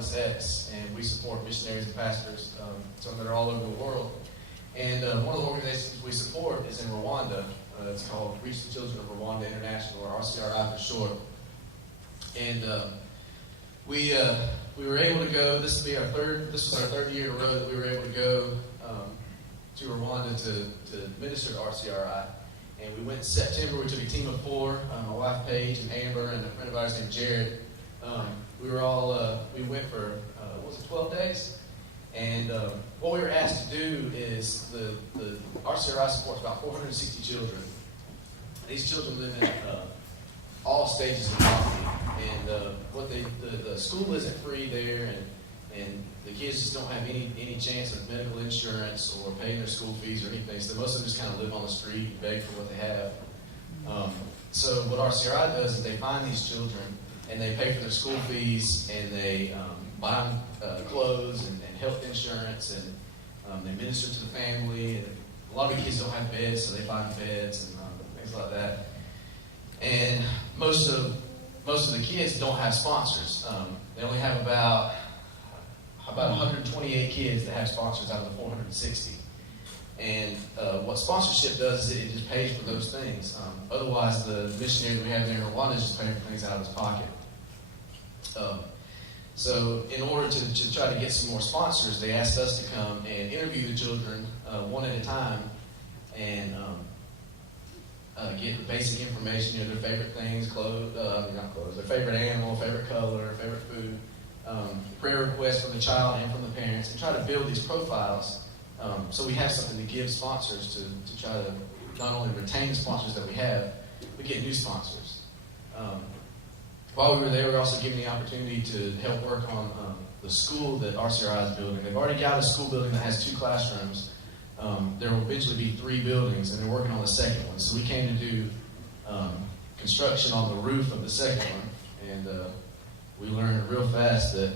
Rwanda's X, and we support missionaries and pastors some that are all over the world. And one of the organizations we support is in Rwanda. It's called Reach the Children of Rwanda International, or RCRI for short. And we were able to go. This was our third year in a row that we were able to go to Rwanda to minister to RCRI. And we went in September. We took a team of 4, my wife Paige and Amber and a friend of ours named Jared. We went for, 12 days? And what we were asked to do is the RCRI supports about 460 children. These children live in all stages of poverty. And the school isn't free there, and the kids just don't have any chance of medical insurance or paying their school fees or anything. So most of them just kind of live on the street and beg for what they have. So what RCRI does is they find these children and they pay for their school fees, and they buy them clothes and health insurance, and they minister to the family. And a lot of the kids don't have beds, so they buy them beds and things like that. And most of the kids don't have sponsors. They only have about 128 kids that have sponsors out of the 460. And what sponsorship does is it just pays for those things. Otherwise, the missionary that we have there in Rwanda is just paying for things out of his pocket. So in order to try to get some more sponsors, they asked us to come and interview the children one at a time and get basic information, their favorite things, their favorite animal, favorite color, favorite food, prayer requests from the child and from the parents, and try to build these profiles so we have something to give sponsors to try to not only retain the sponsors that we have, but get new sponsors. While we were there, we were also given the opportunity to help work on the school that RCRI is building. They've already got a school building that has 2 classrooms. There will eventually be 3 buildings, and they're working on the second one. So we came to do construction on the roof of the second one, and we learned real fast that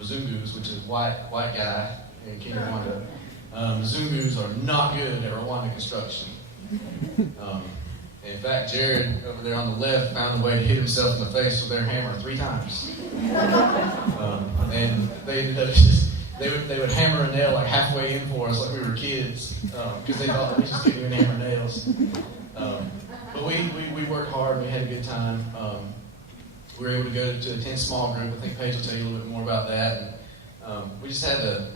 Mzungus, which is white guy in King Rwanda, Mzungus are not good at Rwanda construction. In fact, Jared over there on the left found a way to hit himself in the face with their hammer 3 times. And they ended up they would hammer a nail like halfway in for us like we were kids because they thought that we just couldn't even hammer nails. But we worked hard. We had a good time. We were able to go to attend small group. I think Paige will tell you a little bit more about that. And we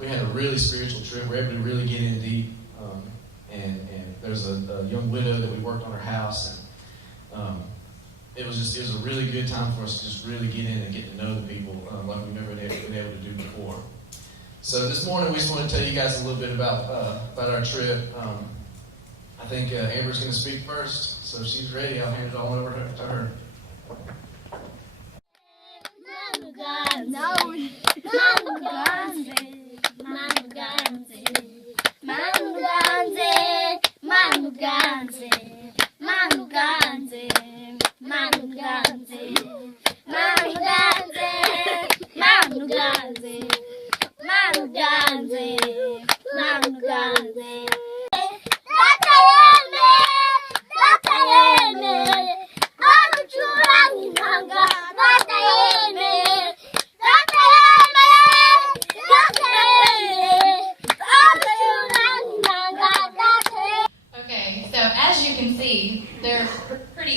had a really spiritual trip. We were able to really get in deep. And there's a young widow that we worked on her house, and it was a really good time for us to just really get in and get to know the people like we've never been able to do before. So this morning we just want to tell you guys a little bit about our trip. I think Amber's going to speak first, so if she's ready, I'll hand it all over to her.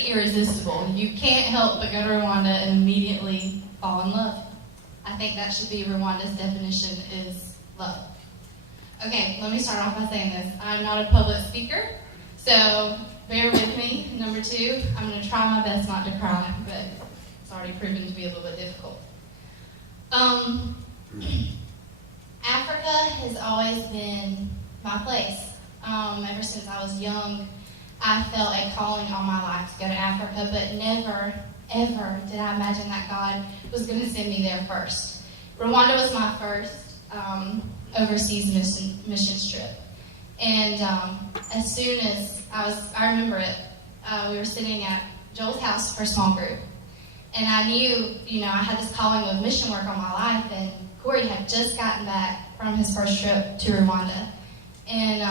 Irresistible. You can't help but go to Rwanda and immediately fall in love. I think that should be Rwanda's definition is love. Okay, let me start off by saying this. I'm not a public speaker, so bear with me. Number 2, I'm going to try my best not to cry, but it's already proven to be a little bit difficult. Africa has always been my place. Ever since I was young, I felt a calling on my life to go to Africa, but never, ever did I imagine that God was going to send me there first. Rwanda was my first overseas missions trip. And as soon as I remember it, we were sitting at Joel's house for a small group. And I knew, I had this calling of mission work on my life, and Corey had just gotten back from his first trip to Rwanda. And,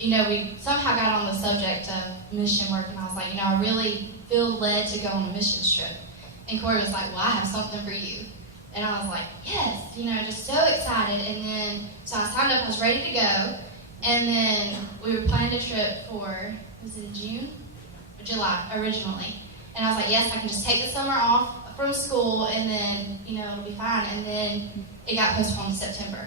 we somehow got on the subject of mission work, and I was like, I really feel led to go on a missions trip. And Corey was like, well, I have something for you. And I was like, yes, just so excited. And then, so I signed up, I was ready to go. And then we were planning a trip for, it was in June or July originally. And I was like, yes, I can just take the summer off from school and then, it'll be fine. And then it got postponed to September.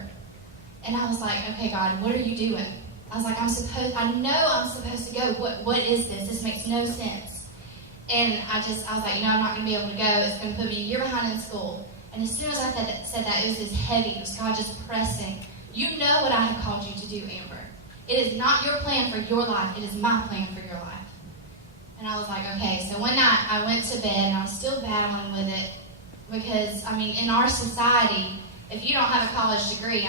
And I was like, okay, God, what are you doing? I was like, I know I'm supposed to go. What is this? This makes no sense. And I was like, I'm not going to be able to go. It's going to put me a year behind in school. And as soon as I said that, it was just heavy. It was God just pressing. You know what I have called you to do, Amber. It is not your plan for your life. It is my plan for your life. And I was like, okay. So one night I went to bed and I was still battling with it because, in our society, if you don't have a college degree,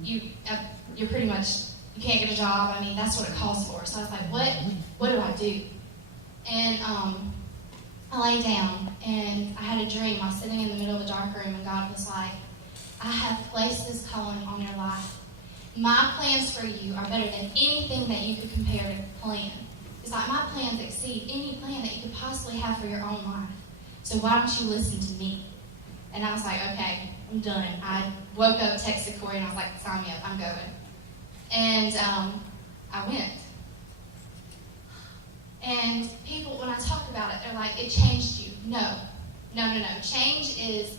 you're pretty much, you can't get a job. That's what it calls for. So I was like, what do I do? And I lay down and I had a dream. I was sitting in the middle of a dark room and God was like, I have placed this calling on your life. My plans for you are better than anything that you could compare to plan. It's like my plans exceed any plan that you could possibly have for your own life. So why don't you listen to me? And I was like, okay, I'm done. I woke up, texted Corey, and I was like, sign me up, I'm going. And I went. And people, when I talked about it, they're like, it changed you. No. Change is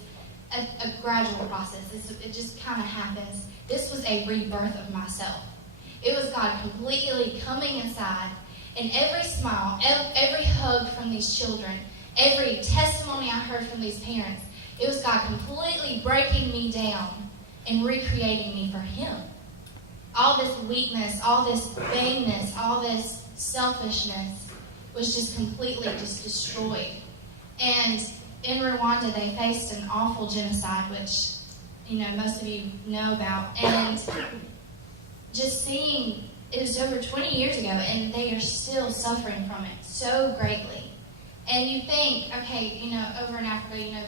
a gradual process. It just kind of happens. This was a rebirth of myself. It was God completely coming inside, and every smile, every hug from these children, every testimony I heard from these parents, it was God completely breaking me down and recreating me for Him. All this weakness, all this vainness, all this selfishness was just completely destroyed. And in Rwanda, they faced an awful genocide, which, most of you know about. And just seeing, it was over 20 years ago, and they are still suffering from it so greatly. And you think, okay, over in Africa,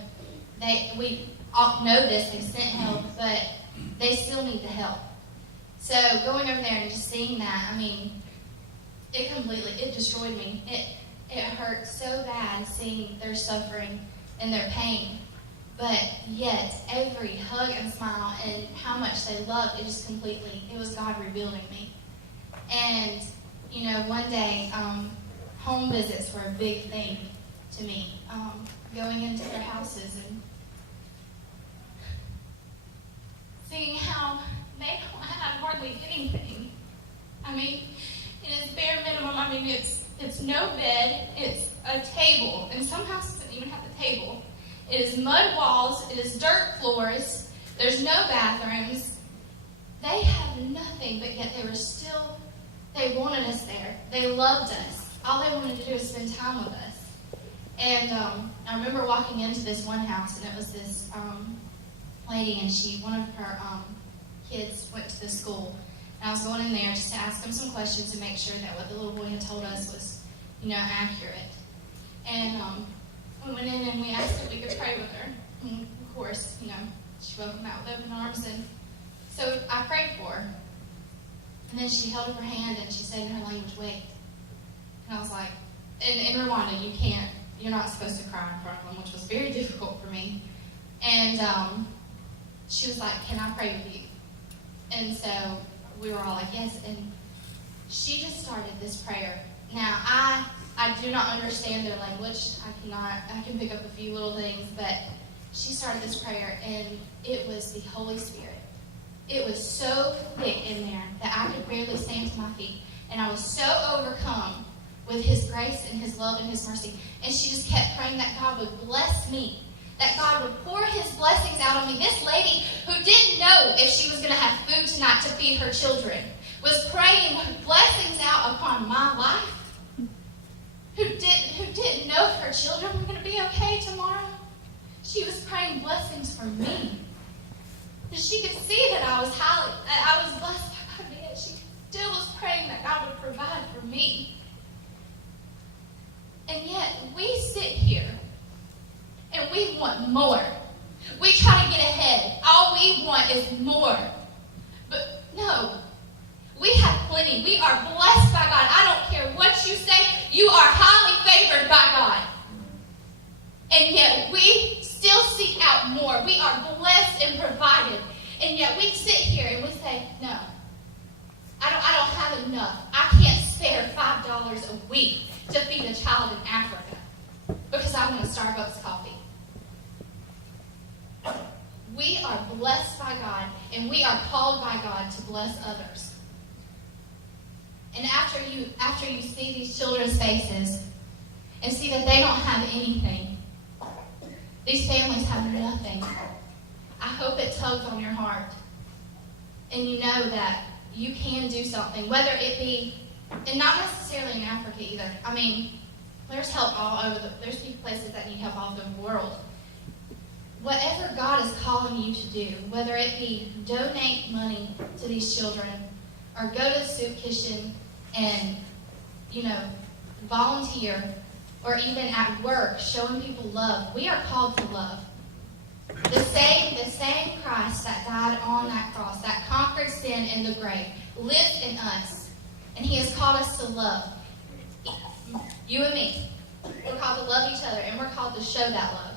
we all know this, they've sent help, but they still need the help. So going over there and just seeing that, it destroyed me. It hurt so bad seeing their suffering and their pain. But yet, every hug and smile and how much they loved, it was God rebuilding me. And, one day, home visits were a big thing to me. Going into their houses and seeing how they don't have hardly anything. It is bare minimum. It's no bed, it's a table, and some houses don't even have a table. It is mud walls, it is dirt floors, there's no bathrooms. They have nothing, but yet they wanted us there. They loved us. All they wanted to do was spend time with us. And I remember walking into this one house, and it was this lady, and one of her kids went to the school. And I was going in there just to ask them some questions to make sure that what the little boy had told us was, accurate. And we went in and we asked if we could pray with her. And of course, she welcomed out with open arms. And so I prayed for her. And then she held up her hand and she said in her language, wait. And I was like, in Rwanda, you're not supposed to cry in front of them, which was very difficult for me. And she was like, can I pray with you? And so we were all like, yes. And she just started this prayer. Now, I do not understand their language. I can pick up a few little things, but she started this prayer, and it was the Holy Spirit. It was so thick in there that I could barely stand to my feet. And I was so overcome with His grace and His love and His mercy. And she just kept praying that God would bless me, that God would pour His blessings out on me. This lady who didn't know if she was going to have food tonight to feed her children was praying blessings out upon my life. Who didn't know if her children were going to be okay tomorrow. She was praying blessings for me. And she could see that I was blessed by God, but yet she still was praying that God would provide for me. And yet we sit here and we want more. We try to get ahead. All we want is more. But no. We have plenty. We are blessed by God. I don't care what you say. You are highly favored by God. And yet we still seek out more. We are blessed and provided. And yet we sit here and we say, no, I don't have enough. I can't spare $5 a week to feed a child in Africa because I want a Starbucks coffee. We are blessed by God, and we are called by God to bless others. And after you see these children's faces and see that they don't have anything, these families have nothing, I hope it tugs on your heart. And you know that you can do something, whether it be, and not necessarily in Africa either. I mean, there's help all over. There's places that need help all over the world. Whatever God is calling you to do, whether it be donate money to these children, or go to the soup kitchen and, volunteer, or even at work, showing people love. We are called to love. The same Christ that died on that cross, that conquered sin in the grave, lives in us. And he has called us to love. You and me. We're called to love each other, and we're called to show that love.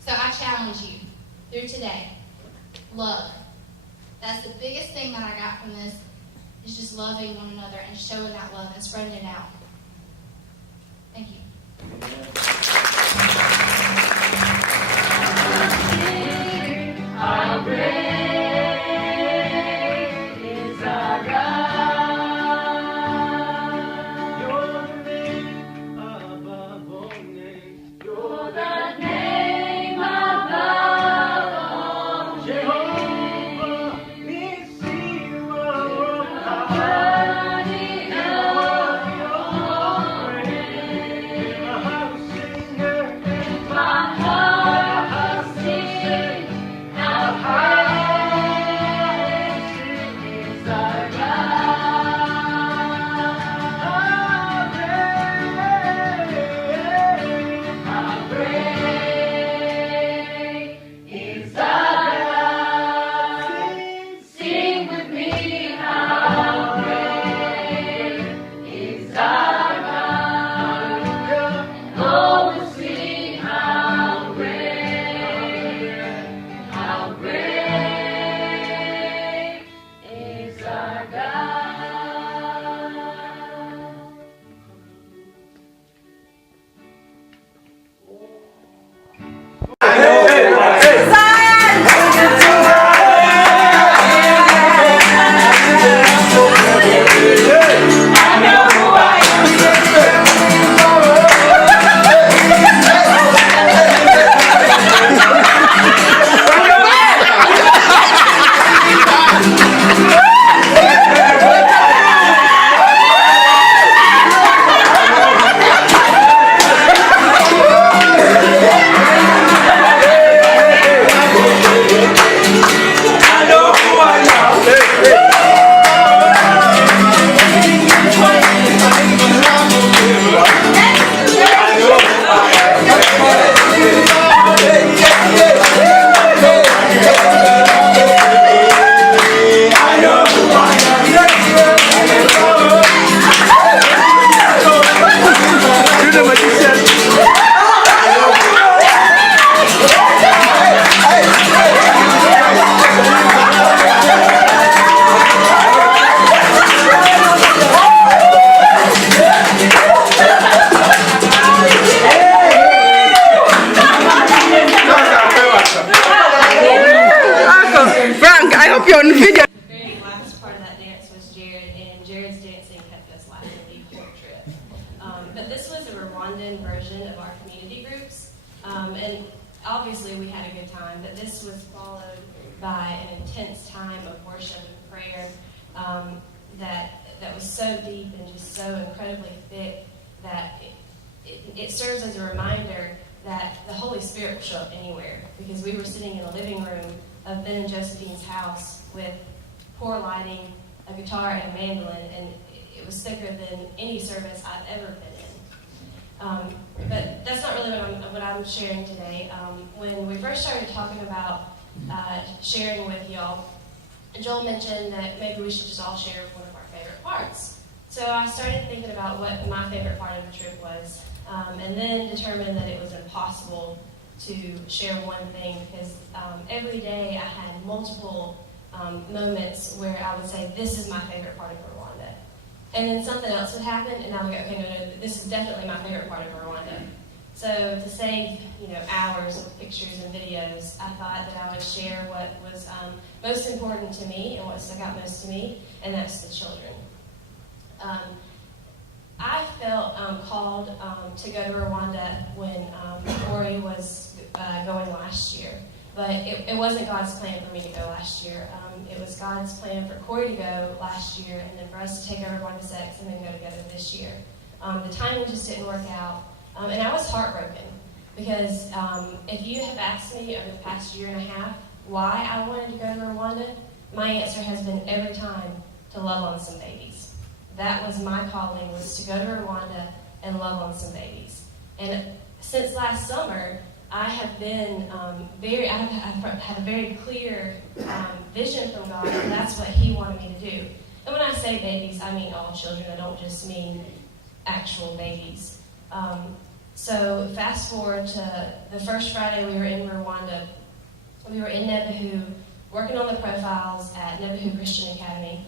So I challenge you through today. Love. That's the biggest thing that I got from this, is just loving one another and showing that love and spreading it out. Thank you. How great is our God. You're the name above all names. You're the name above all names. Jehovah, Nissi, you are worthy of your praise. My heart will sing it. My heart will sing. But this was a Rwandan version of our community groups. And obviously we had a good time, but this was followed by an intense time of worship and prayer that was so deep and just so incredibly thick that it serves as a reminder that the Holy Spirit will show up anywhere, because we were sitting in a living room of Ben and Josephine's house with poor lighting, a guitar, and a mandolin, and it was thicker than any service I've ever been in. But that's not really what I'm sharing today. When we first started talking about sharing with y'all, Joel mentioned that maybe we should just all share one of our favorite parts. So I started thinking about what my favorite part of the trip was, and then determined that it was impossible to share one thing because every day I had multiple moments where I would say, this is my favorite part of Rwanda. And then something else would happen, and I would go, okay, no, this is definitely my favorite part of Rwanda. So to save, hours of pictures and videos, I thought that I would share what was most important to me and what stuck out most to me, and that's the children. I felt called to go to Rwanda when Corey was going last year. But it wasn't God's plan for me to go last year. It was God's plan for Corey to go last year and then for us to take over Rwanda 6 and then go together this year. The timing just didn't work out. And I was heartbroken because if you have asked me over the past year and a half why I wanted to go to Rwanda, my answer has been every time to love on some babies. That was my calling, was to go to Rwanda and love on some babies. And since last summer, I have been I've had a very clear vision from God, and that's what He wanted me to do. And when I say babies, I mean all children. I don't just mean actual babies. So fast forward to the first Friday we were in Rwanda. We were in Nebihu, working on the profiles at Nebihu Christian Academy.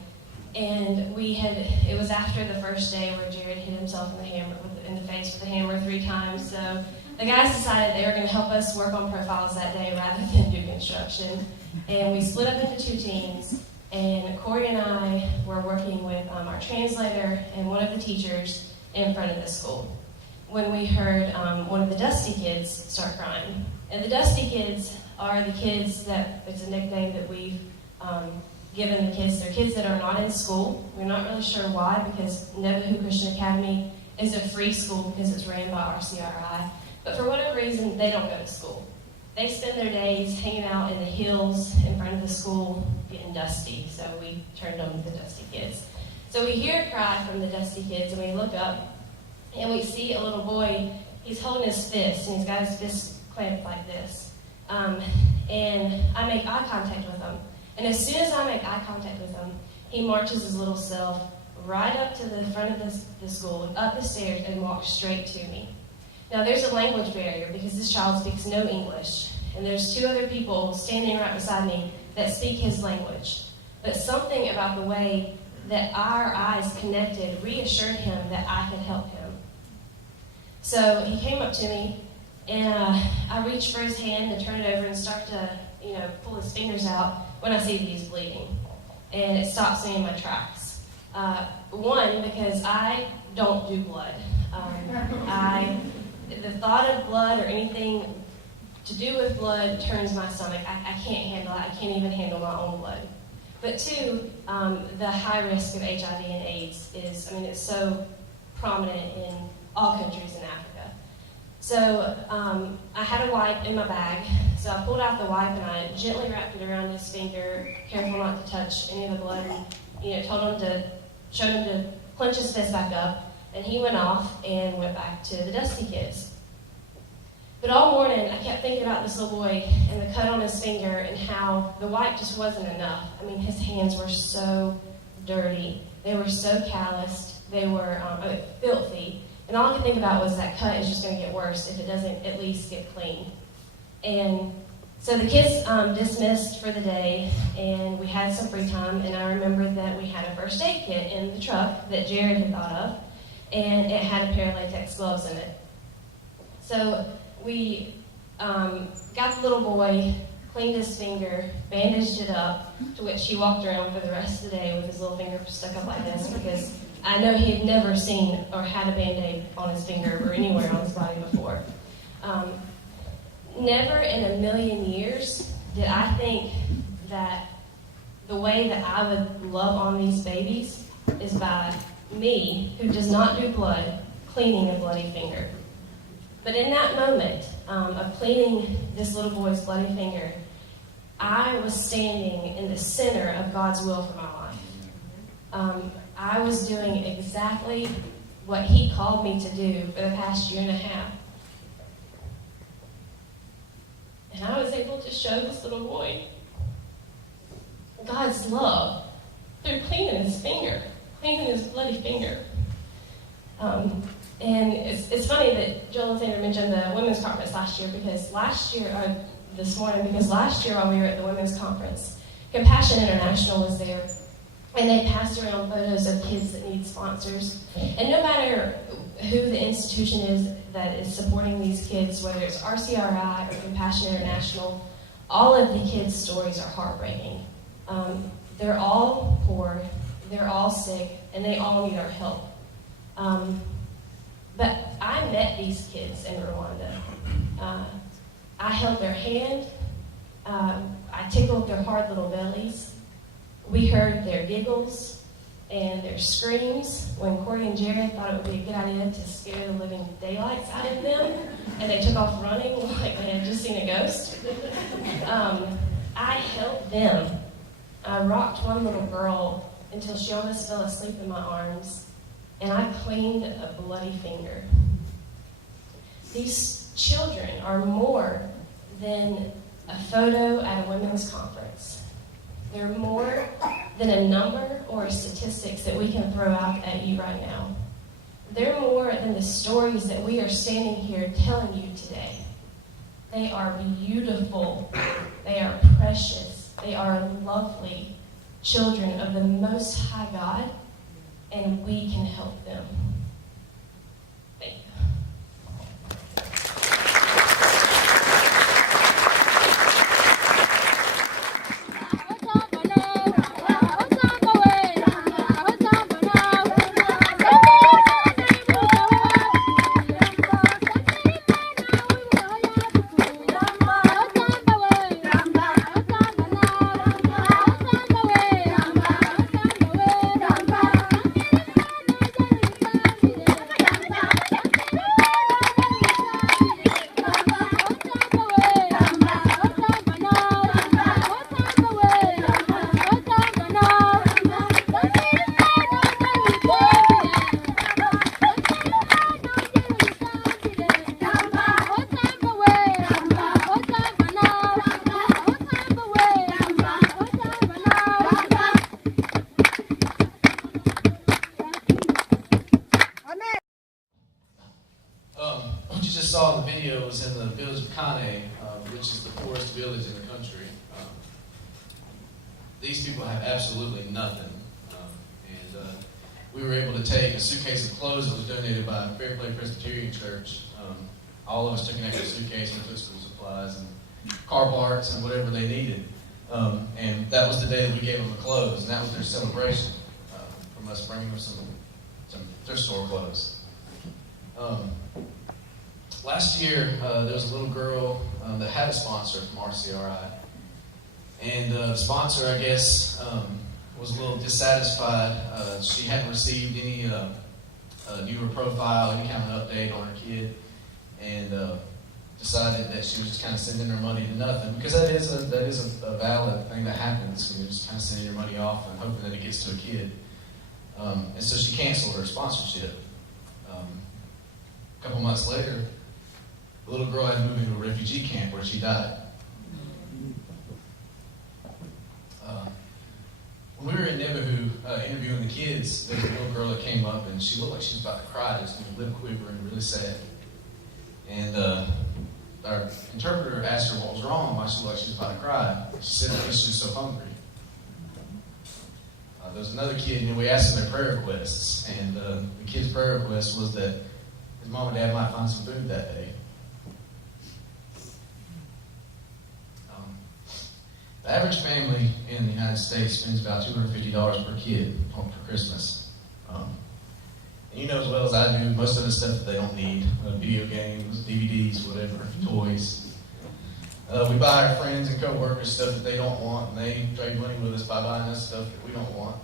And it was after the first day where Jared hit himself in the face with a hammer 3 times. So the guys decided they were going to help us work on profiles that day rather than do construction. And we split up into 2 teams. And Corey and I were working with our translator and one of the teachers in front of the school when we heard one of the Dusty kids start crying. And the Dusty kids are the kids that, it's a nickname that we've given the kids. They're kids that are not in school. We're not really sure why, because Nebihu Christian Academy is a free school because it's ran by RCRI. But for whatever reason, they don't go to school. They spend their days hanging out in the hills in front of the school getting dusty. So we turned them the Dusty kids. So we hear a cry from the Dusty kids, and we look up, and we see a little boy. He's holding his fist, and he's got his fist clamped like this. And I make eye contact with him. And as soon as I make eye contact with him, he marches his little self right up to the front of the school, up the stairs, and walks straight to me. Now, there's a language barrier because this child speaks no English, and there's 2 other people standing right beside me that speak his language. But something about the way that our eyes connected reassured him that I could help him. So he came up to me, and I reached for his hand to turn it over and start to, pull his fingers out when I see that he's bleeding. And it stops me in my tracks. One, because I don't do blood. The thought of blood or anything to do with blood turns my stomach. I can't handle it. I can't even handle my own blood. But 2, the high risk of HIV and AIDS is, it's so prominent in all countries in Africa. So I had a wipe in my bag, so I pulled out the wipe and I gently wrapped it around his finger, careful not to touch any of the blood, and showed him to clench his fist back up, and he went off and went back to the Dusty kids. But all morning I kept thinking about this little boy and the cut on his finger and how the wipe just wasn't enough. His hands were so dirty, they were so calloused, they were filthy. And all I could think about was that cut is just going to get worse if it doesn't at least get clean. And so the kids dismissed for the day, and we had some free time, and I remembered that we had a first aid kit in the truck that Jared had thought of, and it had a pair of latex gloves in it. So we got the little boy, cleaned his finger, bandaged it up, to which he walked around for the rest of the day with his little finger stuck up like this, because I know he had never seen or had a Band-Aid on his finger or anywhere on his body before. Never in a million years did I think that the way that I would love on these babies is by me, who does not do blood, cleaning a bloody finger. But in that moment of cleaning this little boy's bloody finger, I was standing in the center of God's will for my life. I was doing exactly what He called me to do for the past year and a half. And I was able to show this little boy God's love through cleaning his finger, cleaning his bloody finger. And it's funny that Joel and Sandra mentioned the women's conference last year, because this morning, because last year while we were at the women's conference, Compassion International was there, and they passed around photos of kids that need sponsors. And no matter who the institution is that is supporting these kids, whether it's RCRI or Compassion International, all of the kids' stories are heartbreaking. They're all poor, they're all sick, and they all need our help. But I met these kids in Rwanda. I held their hand. I tickled their hard little bellies. We heard their giggles and their screams when Corey and Jared thought it would be a good idea to scare the living daylights out of them, and they took off running like they had just seen a ghost. I held them. I rocked one little girl until she almost fell asleep in my arms, and I cleaned a bloody finger. These children are more than a photo at a women's conference. They're more than a number or statistics that we can throw out at you right now. They're more than the stories that we are standing here telling you today. They are beautiful. They are precious. They are lovely children of the Most High God, and we can help them. Thank you. What you just saw in the video was in the village of Kane, which is the poorest village in the country. These people have absolutely nothing. We were able to take a suitcase of clothes that was donated by Fair Play Presbyterian Church. All of us took an extra suitcase and took school supplies and car parts and whatever they needed. And that was the day that we gave them the clothes, and that was their celebration from us bringing them some thrift store clothes. Last year, there was a little girl that had a sponsor from RCRI. And the sponsor, I guess, was a little dissatisfied. She hadn't received any newer profile, any kind of update on her kid, and decided that she was just kind of sending her money to nothing, because that is a valid thing that happens when you're just kind of sending your money off and hoping that it gets to a kid. And so she canceled her sponsorship. A couple months later, the little girl had moved into a refugee camp where she died. When we were in Nebahu interviewing the kids, there was a little girl that came up, and she looked like she was about to cry, just lip quivering, really sad. And our interpreter asked her what was wrong, why she looked like she was about to cry. She said that because she was so hungry. There was another kid, and we asked them their prayer requests, and the kid's prayer request was that his mom and dad might find some food that day. The average family in the United States spends about $250 per kid for Christmas. And you know as well as I do, most of the stuff that they don't need, video games, DVDs, whatever, toys. We buy our friends and co-workers stuff that they don't want, and they trade money with us by buying us stuff that we don't want.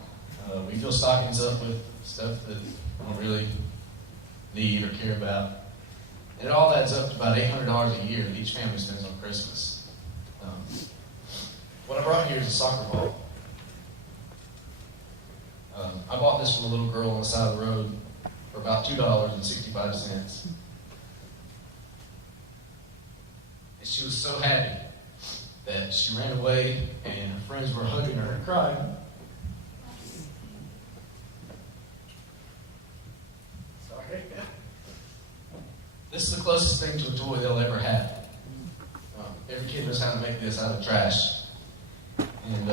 We fill stockings up with stuff that we don't really need or care about. And it all adds up to about $800 a year that each family spends on Christmas. What I brought here is a soccer ball. I bought this from a little girl on the side of the road for about $2.65. And she was so happy that she ran away, and her friends were hugging her and crying. Sorry. This is the closest thing to a toy they'll ever have. Every kid knows how to make this out of trash. And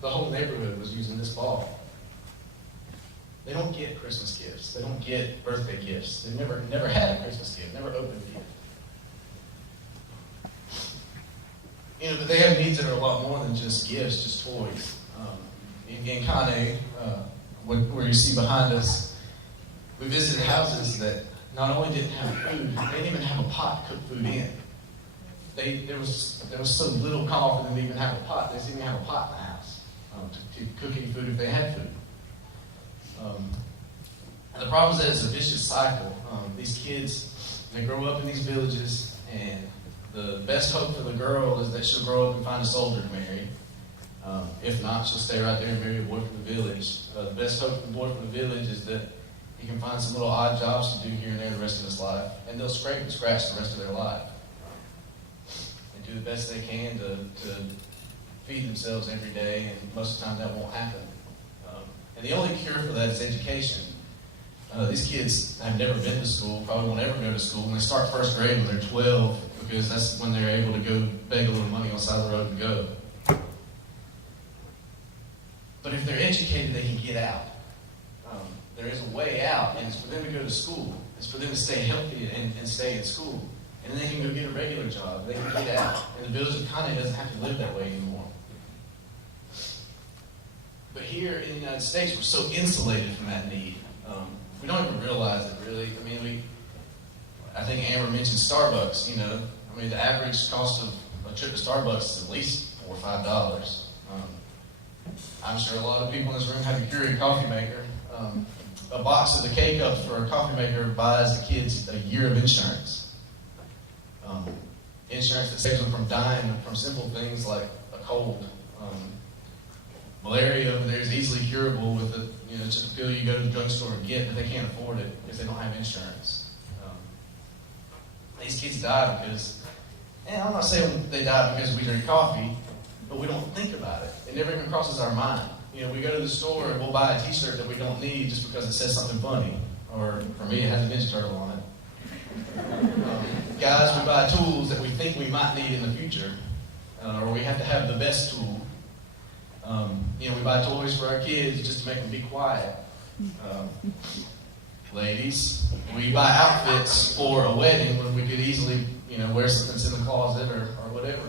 the whole neighborhood was using this ball. They don't get Christmas gifts. They don't get birthday gifts. They never had a Christmas gift, never opened a gift. But they have needs that are a lot more than just gifts, just toys. In Kane, where you see behind us, we visited houses that not only didn't have food, they didn't even have a pot to cook food in. There was so little call for them to even have a pot. They didn't even have a pot in the house to cook any food if they had food. And the problem is that it's a vicious cycle. These kids, they grow up in these villages, and the best hope for the girl is that she'll grow up and find a soldier to marry. If not, she'll stay right there and marry a boy from the village. The best hope for the boy from the village is that he can find some little odd jobs to do here and there the rest of his life, and they'll scrape and scratch the rest of their life. And do the best they can to feed themselves every day, and most of the time that won't happen. And the only cure for that is education. These kids have never been to school, probably won't ever go to school, and they start first grade when they're 12, because that's when they're able to go beg a little money on the side of the road and go. But if they're educated, they can get out. There is a way out, and it's for them to go to school. It's for them to stay healthy and stay in school. And then they can go get a regular job. They can get out. And the village of Kane doesn't have to live that way anymore. But here in the United States, we're so insulated from that need. We don't even realize it, really. I mean, I think Amber mentioned Starbucks, the average cost of a trip to Starbucks is at least $4 or $5. I'm sure a lot of people in this room have a Keurig coffee maker. A box of the K-Cups for a coffee maker buys the kids a year of insurance. Insurance that saves them from dying from simple things like a cold. Malaria over there is easily curable with just a pill you go to the drugstore and get, but they can't afford it because they don't have insurance. These kids die because, and I'm not saying they die because we drink coffee, but we don't think about it. It never even crosses our mind. We go to the store and we'll buy a t-shirt that we don't need just because it says something funny. Or for me, it has a Ninja Turtle on it. Guys, we buy tools that we think we might need in the future, or we have to have the best tool. We buy toys for our kids just to make them be quiet. Ladies, we buy outfits for a wedding when we could easily, wear something that's in the closet or whatever.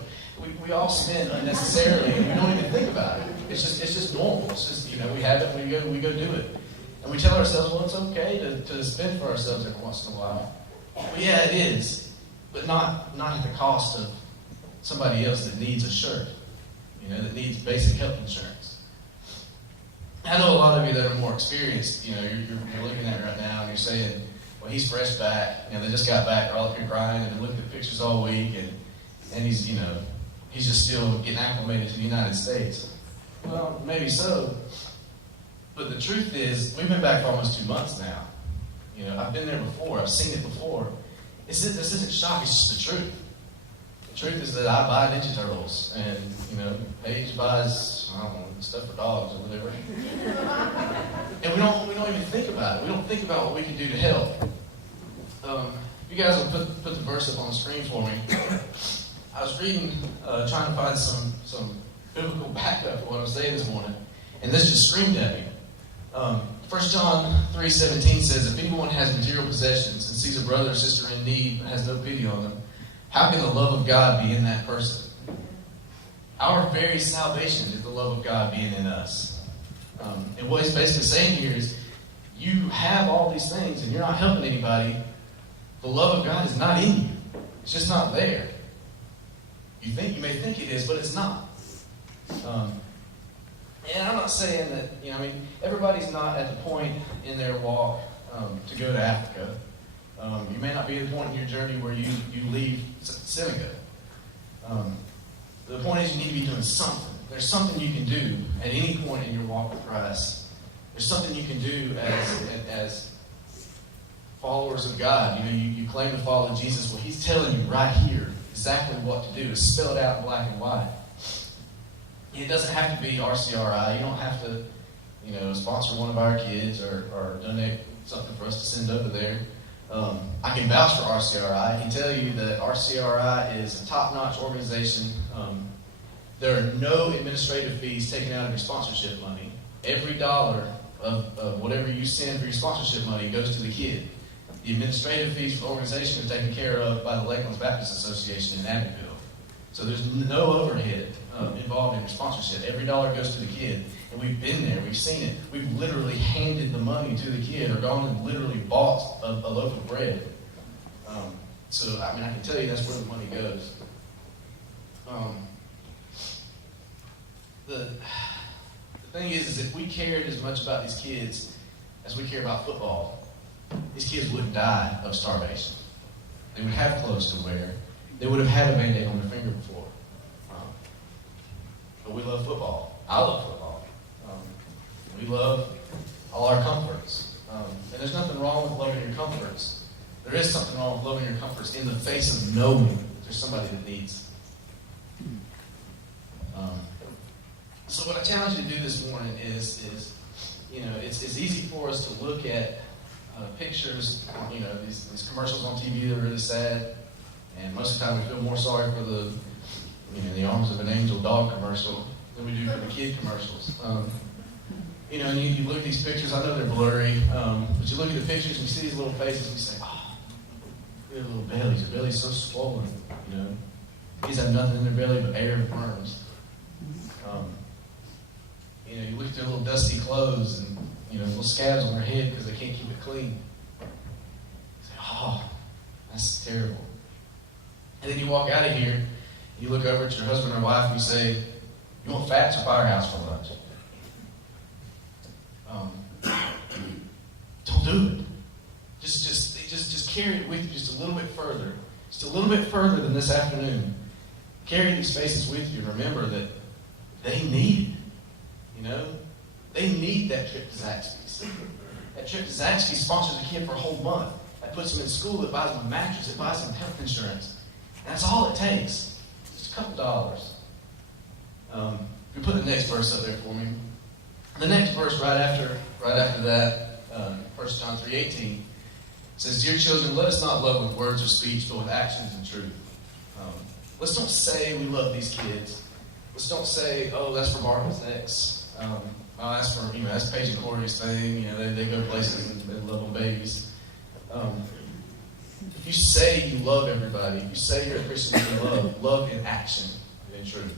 We all spend unnecessarily, and we don't even think about it. It's just normal. It's just, we have it, and we go do it. And we tell ourselves, well, it's okay to spend for ourselves every once in a while. Well, yeah, it is, but not at the cost of somebody else that needs a shirt, that needs basic health insurance. I know a lot of you that are more experienced, you're looking at it right now, and you're saying, well, he's fresh back. They just got back, they're all up here crying, and looking at pictures all week, and he's, he's just still getting acclimated to the United States. Well, maybe so. But the truth is, we've been back for almost 2 months now. I've been there before. I've seen it before. This isn't shock. It's just the truth. The truth is that I buy Ninja Turtles, and Paige buys stuff for dogs or whatever. And we don't even think about it. We don't think about what we can do to help. You guys will put the verse up on the screen for me. I was reading, trying to find some biblical backup for what I was saying this morning, and this just screamed at me. 1 John 3:17 says, if anyone has material possessions and sees a brother or sister in need but has no pity on them, how can the love of God be in that person? Our very salvation is the love of God being in us. And what he's basically saying here is, you have all these things and you're not helping anybody. The love of God is not in you. It's just not there. You may think it is, but it's not. And I'm not saying that, everybody's not at the point in their walk to go to Africa. You may not be at the point in your journey where you leave Seneca. The point is you need to be doing something. There's something you can do at any point in your walk with Christ. There's something you can do as followers of God. You claim to follow Jesus. Well, he's telling you right here exactly what to do. It's spelled out in black and white. It doesn't have to be RCRI. You don't have to, sponsor one of our kids or donate something for us to send over there. I can vouch for RCRI. I can tell you that RCRI is a top-notch organization. There are no administrative fees taken out of your sponsorship money. Every dollar of whatever you send for your sponsorship money goes to the kid. The administrative fees for the organization are taken care of by the Lakelands Baptist Association in Abbeville. So there's no overhead involved in your sponsorship. Every dollar goes to the kid. And we've been there. We've seen it. We've literally handed the money to the kid or gone and literally bought a loaf of bread. So, I mean, I can tell you that's where the money goes. The thing is if we cared as much about these kids as we care about football, these kids wouldn't die of starvation. They would have clothes to wear. They would have had a Band-Aid on their finger before. But we love football. I love football. We love all our comforts. And there's nothing wrong with loving your comforts. There is something wrong with loving your comforts in the face of knowing there's somebody that needs. So what I challenge you to do this morning is it's easy for us to look at pictures, these commercials on TV that are really sad. And most of the time we feel more sorry for the arms of an angel dog commercial than we do for the kid commercials. And you look at these pictures, I know they're blurry, but you look at the pictures and you see these little faces and you say, oh, their little bellies, their belly's so swollen, Kids have nothing in their belly but air and worms. You look at their little dusty clothes and, little scabs on their head because they can't keep it clean. You say, oh, that's terrible. And then you walk out of here, and you look over at your husband or wife and you say, you want Fats or Firehouse for lunch? Don't do it. Just carry it with you just a little bit further. Just a little bit further than this afternoon. Carry these faces with you and remember that they need it. They need that trip to Zaxby's. That trip to Zaxby's sponsors a kid for a whole month. That puts them in school. It buys them a mattress. It buys them health insurance. And that's all it takes. Just a couple dollars. If you put the next verse up there for me. The next verse right after that, 1 John 3:18, says, "Dear children, let us not love with words or speech, but with actions and truth." Let's don't say we love these kids. Let's don't say, oh, that's for Bartlett's ex. That's for, that's Paige and Corey's thing. They go places and they love on babies. If you say you love everybody, if you say you're a Christian, you love in action and in truth.